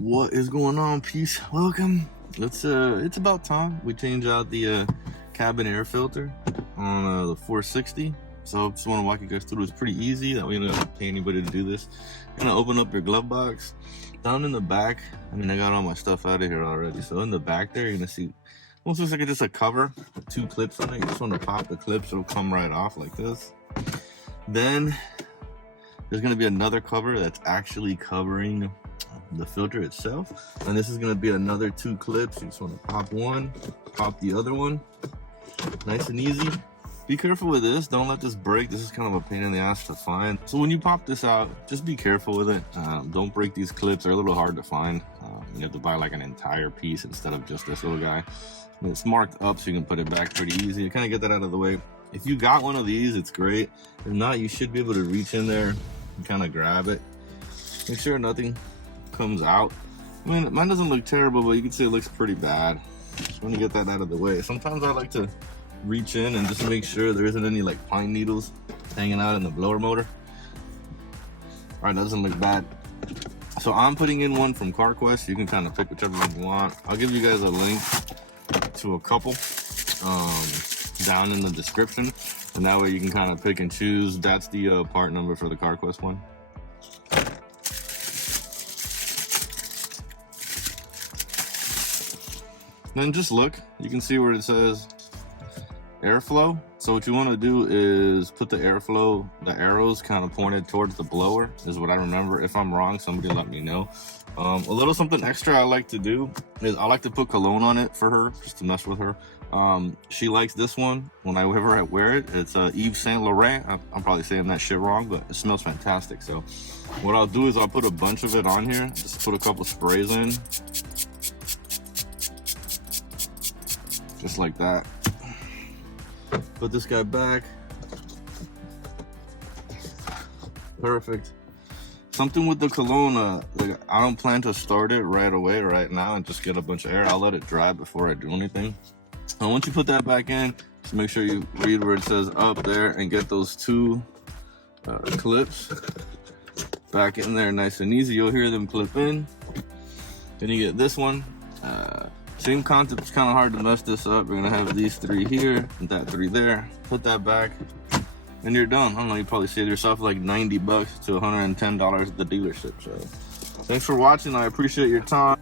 What is going on? Peace. Welcome. It's about time we change out the cabin air filter on the 460. So just want to walk you guys through. It's pretty easy. That way you don't have to pay anybody to do this. You're gonna open up your glove box. Down in the back, I got all my stuff out of here already. So in the back there, you're gonna see almost looks like just a cover with 2 clips on it. You just want to pop the clips, it'll come right off like this. Then there's gonna be another cover that's actually covering the filter itself, and this is going to be another 2 clips. You just want to pop one, pop the other one, nice and easy. Be careful with this, don't let this break. This is kind of a pain in the ass to find, so when you pop this out, just be careful with it. Don't break these clips, they're a little hard to find. You have to buy like an entire piece instead of just this little guy. And it's marked up so you can put it back pretty easy. You kind of get that out of the way. If you got one of these, it's great. If not, you should be able to reach in there and kind of grab it. Make sure nothing comes out. I mean, mine doesn't look terrible, but you can see it looks pretty bad. Just want to get that out of the way. Sometimes I like to reach in and just make sure there isn't any like pine needles hanging out in the blower motor. All right, that doesn't look bad. So I'm putting in one from CarQuest. You can kind of pick whichever one you want. I'll give you guys a link to a couple down in the description, and that way you can kind of pick and choose. That's the part number for the CarQuest one. Then just look, you can see where it says airflow. So what you want to do is put the airflow, the arrows kind of pointed towards the blower is what I remember. If I'm wrong, somebody let me know. A little something extra I like to do is I like to put cologne on it for her, just to mess with her. She likes this one. Whenever I wear it, it's Yves Saint Laurent. I'm probably saying that shit wrong, but it smells fantastic. So what I'll do is I'll put a bunch of it on here, just put a couple sprays in. Just like that. Put this guy back. Perfect. Something with the cologne, like I don't plan to start it right away, right now, and just get a bunch of air. I'll let it dry before I do anything. And once you put that back in, just make sure you read where it says up there and get those 2 clips back in there nice and easy. You'll hear them clip in. Then you get this one. Same concept. It's kind of hard to mess this up. We're gonna have these 3 here and that 3 there. Put that back and you're done. I don't know, you probably save yourself like $90 to $110 at the dealership. So thanks for watching. I appreciate your time.